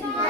Bye.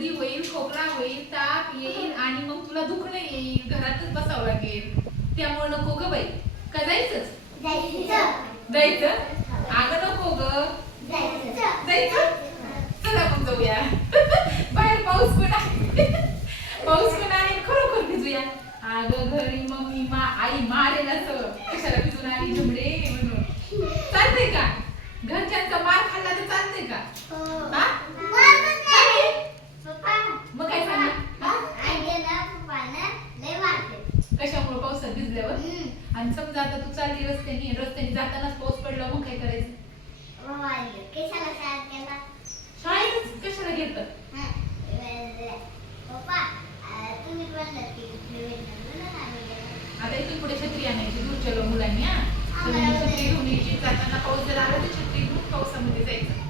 सर्दी होईल खोकला होईल ताप येईल आणि मग तुला दुखणं येईल घरातच बसावं लागेल. त्यामुळे नको ग बाई. का जायचंच? जायचं. अगं नको ग. जायचं? चला मग जाऊया. बाहेर पाऊस पण आहे. पाऊस पण आहे. खरोखर भिजूया. अगं घरी मम्मी मा आई मारेल असं. कशाला भिजून आली झुमडे म्हणून चालतंय का घरच्यांचा मार खाल्ला तर चालतंय का हा मग काय सांगा कशामुळे पावसात भिजल्यावर आणि समजा आता तू चालली रस्त्याने रस्त्याने जातानाच पाऊस पडला मग काय करायचं? शाळेतच कशाला घेतात आता इथून पुढे छत्री आणायची दूरच्या मुलांनी हा. छत्री घेऊन यायची जाताना पाऊस जर आला तर छत्री घेऊन पावसामध्ये जायचं.